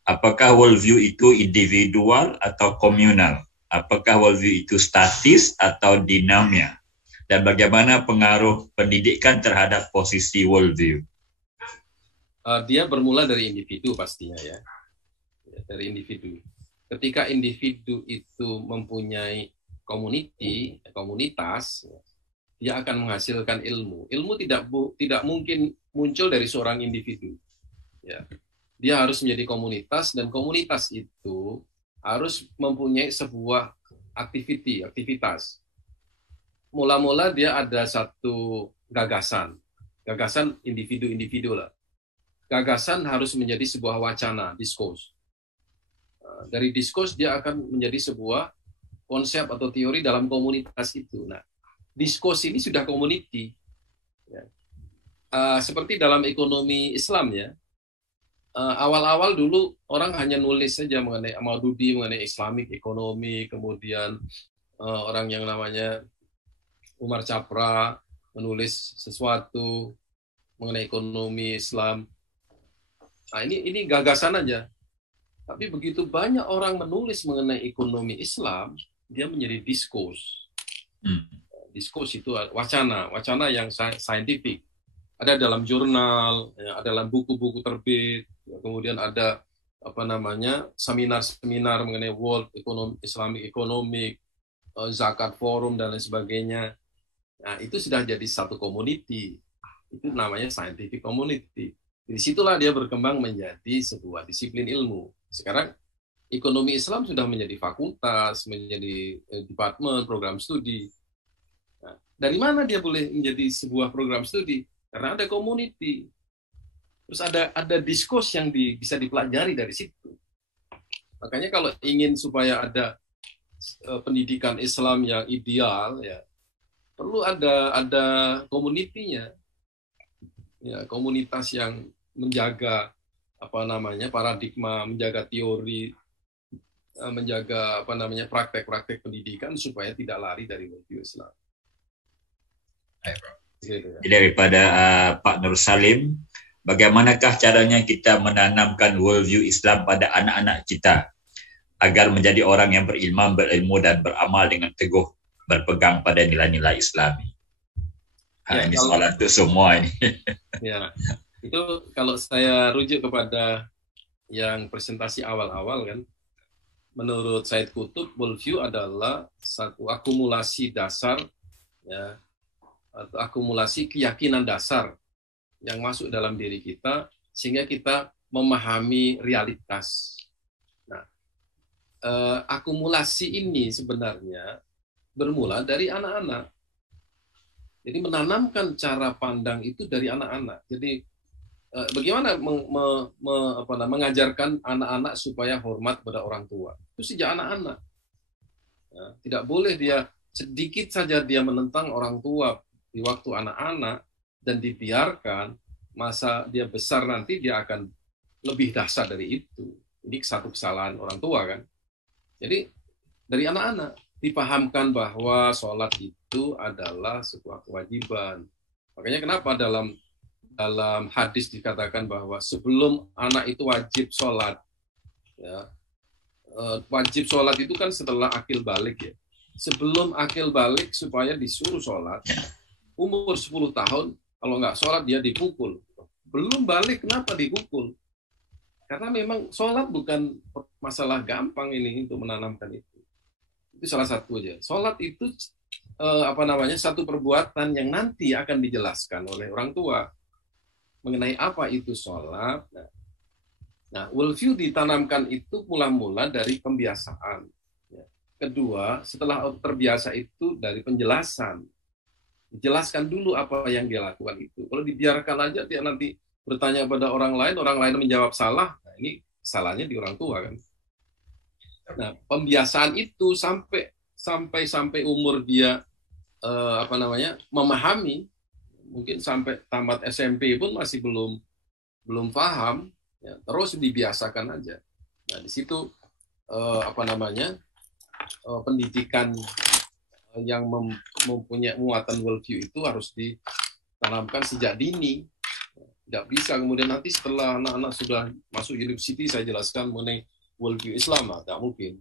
Apakah worldview itu individual atau komunal? Apakah worldview itu statis atau dinamia? Dan bagaimana pengaruh pendidikan terhadap posisi worldview? Dia bermula dari individu pastinya ya. Dari individu. Ketika individu itu mempunyai komunitas, dia akan menghasilkan ilmu. Ilmu tidak mungkin muncul dari seorang individu. Ya. Dia harus menjadi komunitas, dan komunitas itu harus mempunyai sebuah aktivitas. Mula-mula dia ada satu gagasan individu-individu lah. Gagasan harus menjadi sebuah wacana, diskurs. Dari diskurs dia akan menjadi sebuah konsep atau teori dalam komunitas itu. Nah, diskurs ini sudah community. Ya. Seperti dalam ekonomi Islam ya. Awal-awal dulu orang hanya nulis saja mengenai Maududi, mengenai Islamic ekonomi, kemudian orang yang namanya Umar Chapra menulis sesuatu mengenai ekonomi Islam. Nah, ini gagasan aja. Tapi begitu banyak orang menulis mengenai ekonomi Islam, dia menjadi diskurs. Diskurs itu wacana yang saintifik. Ada dalam jurnal, ada dalam buku-buku terbit, kemudian ada seminar-seminar mengenai World Islamic Economic, Zakat Forum dan lain sebagainya. Nah, itu sudah jadi satu community. Itu namanya scientific community. Disitulah dia berkembang menjadi sebuah disiplin ilmu. Sekarang ekonomi Islam sudah menjadi fakultas, menjadi departemen, program studi. Nah, dari mana dia boleh menjadi sebuah program studi? Karena ada community. Terus ada diskurs yang bisa dipelajari dari situ. Makanya kalau ingin supaya ada pendidikan Islam yang ideal, ya perlu ada community-nya. Ya, komunitas yang menjaga paradigma, menjaga teori, menjaga praktek-praktek pendidikan supaya tidak lari dari worldview Islam. Gitu, ya. Daripada Pak Nur Salim, bagaimanakah caranya kita menanamkan worldview Islam pada anak-anak kita agar menjadi orang yang berilmu dan beramal dengan teguh berpegang pada nilai-nilai Islami? Ini soalan untuk semua ini. Ya, itu kalau saya rujuk kepada yang presentasi awal-awal kan, menurut Said Qutb, worldview adalah satu akumulasi dasar, ya, atau akumulasi keyakinan dasar yang masuk dalam diri kita, sehingga kita memahami realitas. Nah, akumulasi ini sebenarnya bermula dari anak-anak. Jadi menanamkan cara pandang itu dari anak-anak. Jadi bagaimana mengajarkan anak-anak supaya hormat pada orang tua? Itu sejak anak-anak. Ya, tidak boleh dia sedikit saja dia menentang orang tua di waktu anak-anak dan dibiarkan, masa dia besar nanti dia akan lebih dahsyat dari itu. Ini satu kesalahan orang tua kan. Jadi dari anak-anak dipahamkan bahwa sholat itu adalah sebuah kewajiban. Makanya kenapa dalam hadis dikatakan bahwa sebelum anak itu wajib sholat, ya, wajib sholat itu kan setelah akil balik ya. Sebelum akil balik supaya disuruh sholat, umur 10 tahun, kalau nggak sholat dia dipukul. Belum balik, kenapa dipukul? Karena memang sholat bukan masalah gampang ini untuk menanamkan itu. Itu salah satu aja. Sholat itu satu perbuatan yang nanti akan dijelaskan oleh orang tua mengenai apa itu sholat. Nah, worldview ditanamkan itu mula-mula dari pembiasaan. Kedua, setelah terbiasa itu dari penjelasan. Dijelaskan dulu apa yang dia lakukan itu. Kalau dibiarkan aja dia nanti bertanya pada orang lain menjawab salah. Nah, ini salahnya di orang tua kan. Nah, pembiasaan itu sampai umur dia memahami, mungkin sampai tamat SMP pun masih belum paham, ya, terus dibiasakan aja. Nah, di situ pendidikan yang mempunyai muatan worldview itu harus ditanamkan sejak dini. Tidak bisa kemudian nanti setelah anak-anak sudah masuk university saya jelaskan mengenai worldview Islam, tidak mungkin.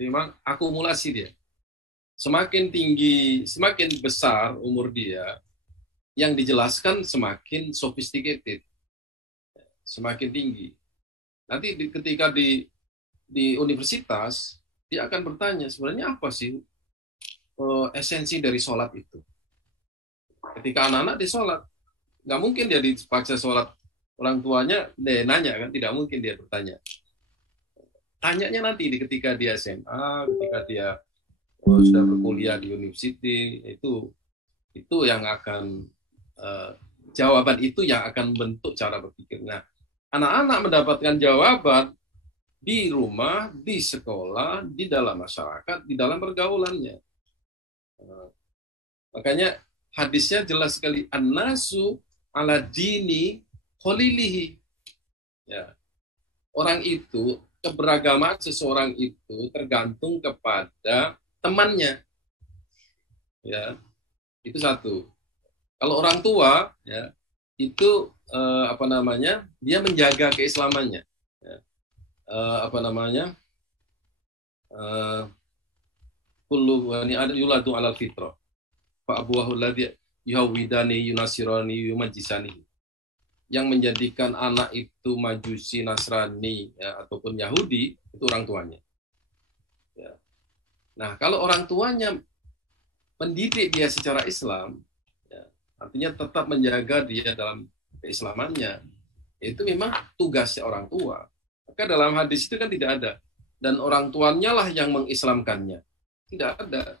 Memang akumulasi dia. Semakin tinggi, semakin besar umur dia, yang dijelaskan semakin sophisticated, semakin tinggi. Nanti ketika di universitas, dia akan bertanya, sebenarnya apa sih esensi dari sholat itu? Ketika anak-anak di sholat, nggak mungkin dia dipaksa sholat, orang tuanya dia nanya kan, tidak mungkin dia bertanya. Tanyanya nanti ketika dia SMA, ketika dia sudah berkuliah di university, itu yang akan jawaban itu yang akan membentuk cara berpikir. Nah, anak-anak mendapatkan jawaban di rumah, di sekolah, di dalam masyarakat, di dalam pergaulannya. Makanya hadisnya jelas sekali, an-nasu ala dini khalilihi. Ya. Orang itu, keberagaman seseorang itu tergantung kepada temannya. Ya. Itu satu. Kalau orang tua, ya, itu dia menjaga keislamannya. Ya. Kullu ini ada yuladu alal fitrah. Fa abuwahu ladzi yuhawidani yunasirani yumajjisani. Yang menjadikan anak itu Majusi, Nasrani, ya, ataupun Yahudi, itu orang tuanya. Ya. Nah, kalau orang tuanya mendidik dia secara Islam, ya, artinya tetap menjaga dia dalam keislamannya, itu memang tugasnya orang tua. Maka dalam hadis itu kan tidak ada. Dan orang tuanya lah yang mengislamkannya. Tidak ada.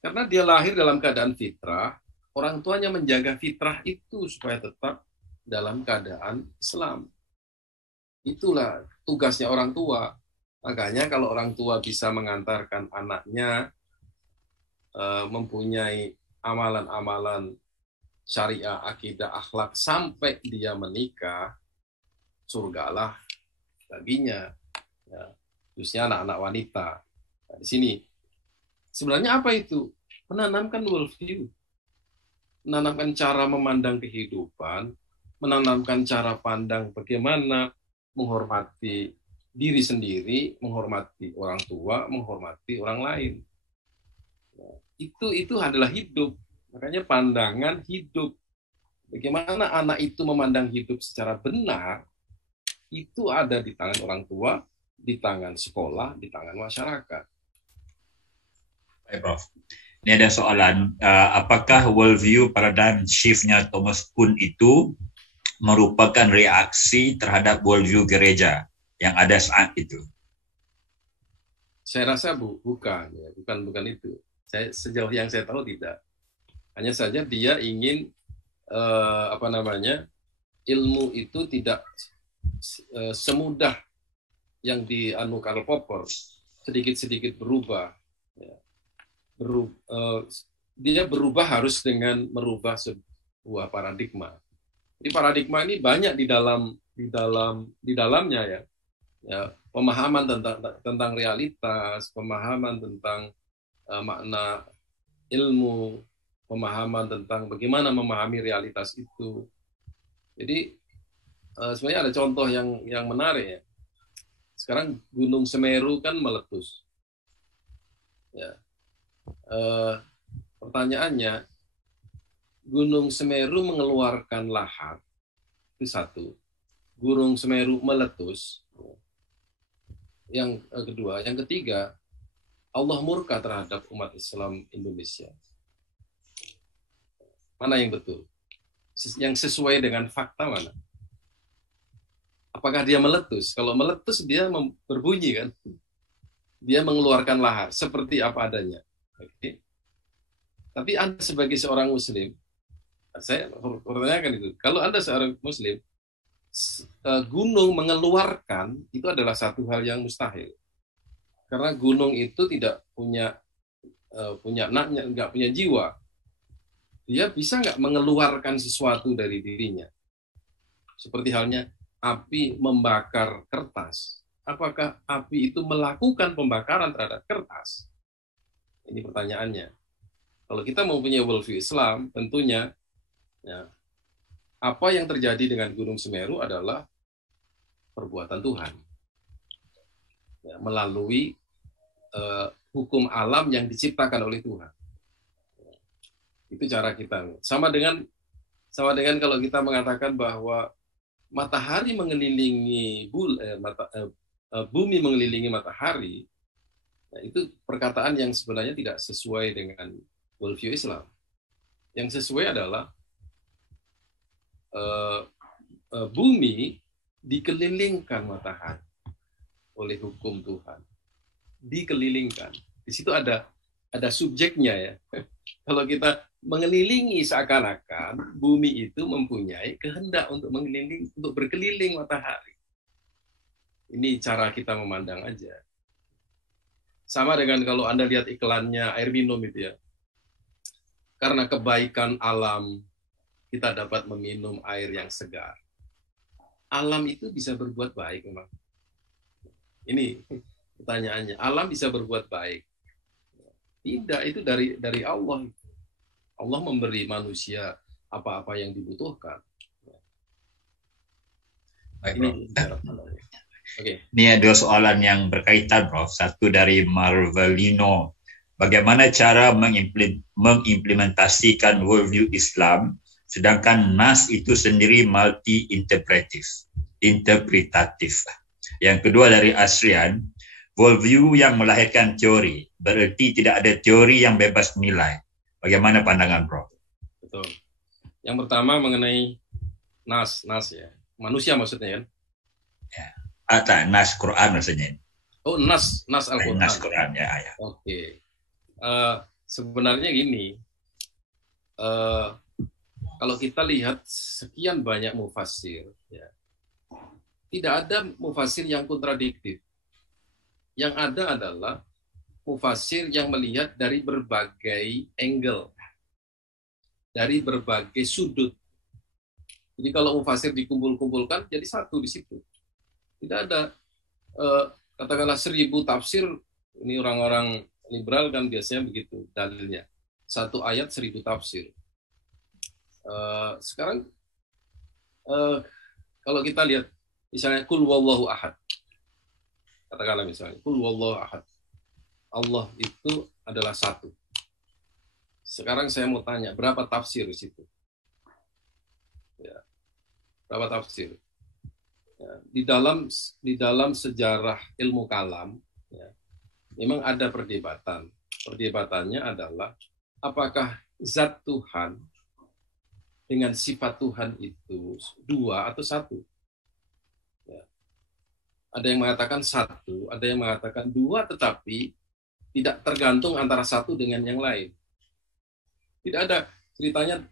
Karena dia lahir dalam keadaan fitrah, orang tuanya menjaga fitrah itu supaya tetap dalam keadaan Islam. Itulah tugasnya orang tua. Makanya kalau orang tua bisa mengantarkan anaknya mempunyai amalan-amalan syariah, akidah, akhlak sampai dia menikah, surgalah baginya. Ya, khususnya anak-anak wanita. Nah, di sini sebenarnya apa itu? Menanamkan worldview, menanamkan cara memandang kehidupan, menanamkan cara pandang bagaimana menghormati diri sendiri, menghormati orang tua, menghormati orang lain. Itu adalah hidup. Makanya pandangan hidup. Bagaimana anak itu memandang hidup secara benar, itu ada di tangan orang tua, di tangan sekolah, di tangan masyarakat. Baik, Prof. Ini ada soalan, apakah worldview paradigm shift-nya Thomas Kuhn itu merupakan reaksi terhadap worldview gereja yang ada saat itu? Saya rasa bukan, ya. bukan itu. Sejauh yang saya tahu tidak. Hanya saja dia ingin ilmu itu tidak semudah yang dianu Karl Popper, sedikit-sedikit berubah. Ya. Dia berubah harus dengan merubah sebuah paradigma. Jadi paradigma ini banyak di dalamnya ya. Ya, pemahaman tentang realitas, pemahaman tentang makna ilmu, pemahaman tentang bagaimana memahami realitas itu. Jadi sebenarnya ada contoh yang menarik ya. Sekarang Gunung Semeru kan meletus. Ya. Pertanyaannya, Gunung Semeru mengeluarkan lahar, itu satu. Gunung Semeru meletus, yang kedua. Yang ketiga, Allah murka terhadap umat Islam Indonesia. Mana yang betul? Yang sesuai dengan fakta mana? Apakah dia meletus? Kalau meletus dia berbunyi kan? Dia mengeluarkan lahar seperti apa adanya. Oke. Tapi Anda sebagai seorang Muslim, saya pertanyakan itu. Kalau Anda seorang Muslim, gunung mengeluarkan itu adalah satu hal yang mustahil. Karena gunung itu tidak punya anaknya, nggak punya jiwa. Dia bisa nggak mengeluarkan sesuatu dari dirinya? Seperti halnya api membakar kertas. Apakah api itu melakukan pembakaran terhadap kertas? Ini pertanyaannya. Kalau kita mempunyai worldview Islam, tentunya ya, apa yang terjadi dengan Gunung Semeru adalah perbuatan Tuhan. Ya, melalui hukum alam yang diciptakan oleh Tuhan. Itu cara kita. Sama dengan kalau kita mengatakan bahwa matahari mengelilingi bumi mengelilingi matahari, nah itu perkataan yang sebenarnya tidak sesuai dengan worldview Islam. Yang sesuai adalah bumi dikelilingkan matahari oleh hukum Tuhan. Dikelilingkan. Di situ ada subjeknya ya. Kalau kita mengelilingi seakan-akan bumi itu mempunyai kehendak untuk berkeliling matahari. Ini cara kita memandang aja. Sama dengan kalau Anda lihat iklannya air minum itu ya. Karena kebaikan alam, kita dapat meminum air yang segar. Alam itu bisa berbuat baik memang. Ini pertanyaannya. Alam bisa berbuat baik. Tidak, itu dari Allah. Allah memberi manusia apa-apa yang dibutuhkan. Baik, Ini okay. Ini dua soalan yang berkaitan, Prof. Satu dari Marvelino. Bagaimana cara mengimplementasikan worldview Islam, sedangkan nas itu sendiri multi-interpretatif. Yang kedua dari Asrian, worldview yang melahirkan teori, berarti tidak ada teori yang bebas nilai. Bagaimana pandangan Prof? Betul. Yang pertama mengenai nas ya. Manusia maksudnya kan? Ya. Atau nas Quran maksudnya. Oh, nas Al-Quran. Nas Quran ya. Oke. Sebenarnya gini. Kalau kita lihat sekian banyak mufassir, ya, tidak ada mufassir yang kontradiktif. Yang ada adalah mufassir yang melihat dari berbagai angle, dari berbagai sudut. Jadi kalau mufassir dikumpul-kumpulkan, jadi satu di situ. Tidak ada, katakanlah 1000 tafsir, ini orang-orang liberal kan biasanya begitu dalilnya. Satu ayat 1000 tafsir. Sekarang, kalau kita lihat, misalnya, Qul wallahu ahad. Katakanlah misalnya, Qul wallahu ahad. Allah itu adalah satu. Sekarang saya mau tanya, berapa tafsir di situ? Ya, berapa tafsir? Ya, di dalam sejarah ilmu kalam, ya, memang ada perdebatan. Perdebatannya adalah apakah zat Tuhan dengan sifat Tuhan itu dua atau satu. Ya. Ada yang mengatakan satu, ada yang mengatakan dua, tetapi tidak tergantung antara satu dengan yang lain. Tidak ada ceritanya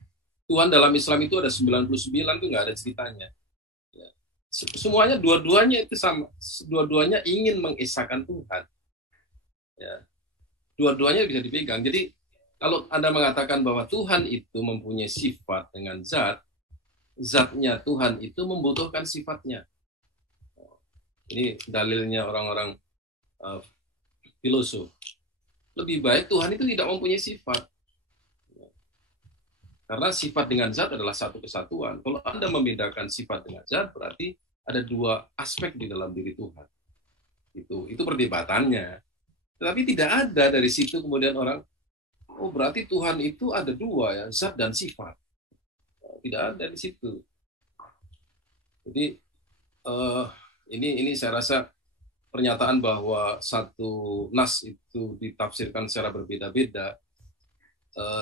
Tuhan dalam Islam itu ada 99, itu nggak ada ceritanya. Ya. Semuanya, dua-duanya itu sama, dua-duanya ingin mengesahkan Tuhan. Ya. Dua-duanya bisa dipegang. Jadi kalau Anda mengatakan bahwa Tuhan itu mempunyai sifat dengan zat, zatnya Tuhan itu membutuhkan sifatnya. Ini dalilnya orang-orang filosof. Lebih baik Tuhan itu tidak mempunyai sifat. Karena sifat dengan zat adalah satu kesatuan. Kalau Anda membedakan sifat dengan zat, berarti ada dua aspek di dalam diri Tuhan. Itu perdebatannya. Tetapi tidak ada dari situ kemudian orang, oh berarti Tuhan itu ada dua ya, zat dan sifat. Tidak ada di situ. Jadi ini saya rasa pernyataan bahwa satu nas itu ditafsirkan secara berbeda-beda.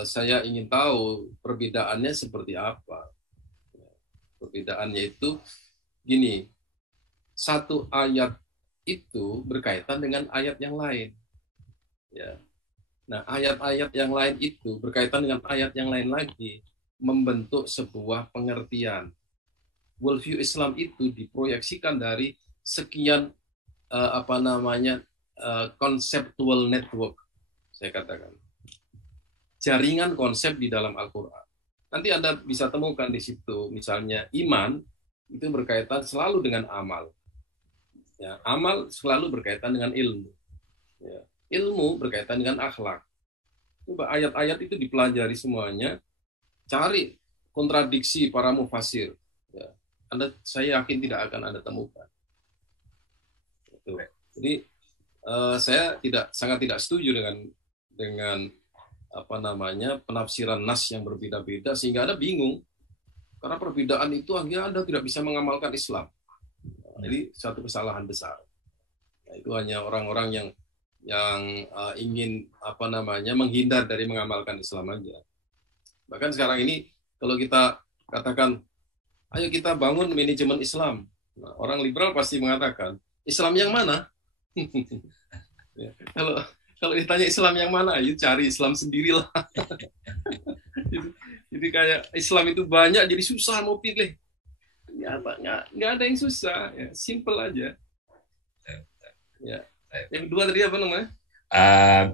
Saya ingin tahu perbedaannya seperti apa. Perbedaannya itu gini, satu ayat itu berkaitan dengan ayat yang lain. Ya. Nah, ayat-ayat yang lain itu berkaitan dengan ayat yang lain lagi, membentuk sebuah pengertian. Worldview Islam itu diproyeksikan dari sekian conceptual network, saya katakan. Jaringan konsep di dalam Al-Quran. Nanti Anda bisa temukan di situ, misalnya iman, itu berkaitan selalu dengan amal. Ya, amal selalu berkaitan dengan ilmu. Ya. Ilmu berkaitan dengan akhlak. Coba ayat-ayat itu dipelajari semuanya, cari kontradiksi para mufasir. Ya. Saya yakin tidak akan Anda temukan. Itu. Jadi saya sangat tidak setuju dengan penafsiran nas yang berbeda-beda sehingga Anda bingung. Karena perbedaan itu akhirnya Anda tidak bisa mengamalkan Islam. Jadi satu kesalahan besar. Nah, itu hanya orang-orang yang ingin menghindar dari mengamalkan Islam aja. Bahkan sekarang ini kalau kita katakan, ayo kita bangun manajemen Islam, nah, orang liberal pasti mengatakan Islam yang mana? Ya, kalau ditanya Islam yang mana, ayo cari Islam sendirilah. Jadi kayak Islam itu banyak, jadi susah mau pilih. Nggak ada yang susah, ya, simple aja. Ya. Yang kedua tadi apa namanya?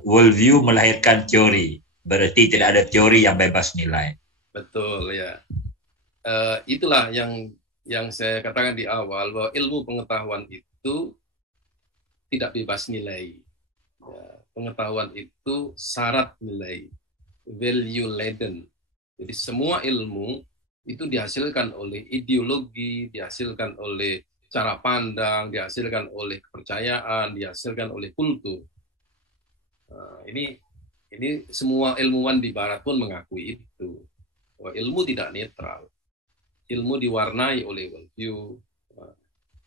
Worldview melahirkan teori, berarti tidak ada teori yang bebas nilai. Betul ya. Itulah yang saya katakan di awal, bahwa ilmu pengetahuan itu tidak bebas nilai. Ya, pengetahuan itu syarat nilai, value laden. Jadi semua ilmu itu dihasilkan oleh ideologi, dihasilkan oleh cara pandang, dihasilkan oleh kepercayaan, dihasilkan oleh kultur. Nah, ini semua ilmuwan di Barat pun mengakui itu. Bahwa ilmu tidak netral. Ilmu diwarnai oleh worldview.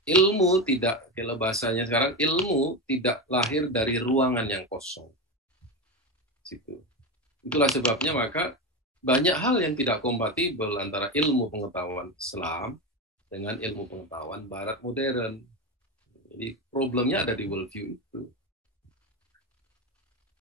Ilmu tidak, kalau bahasanya sekarang, ilmu tidak lahir dari ruangan yang kosong. Situ. Itulah sebabnya maka banyak hal yang tidak kompatibel antara ilmu pengetahuan Islam dengan ilmu pengetahuan Barat modern. Jadi problemnya ada di worldview itu.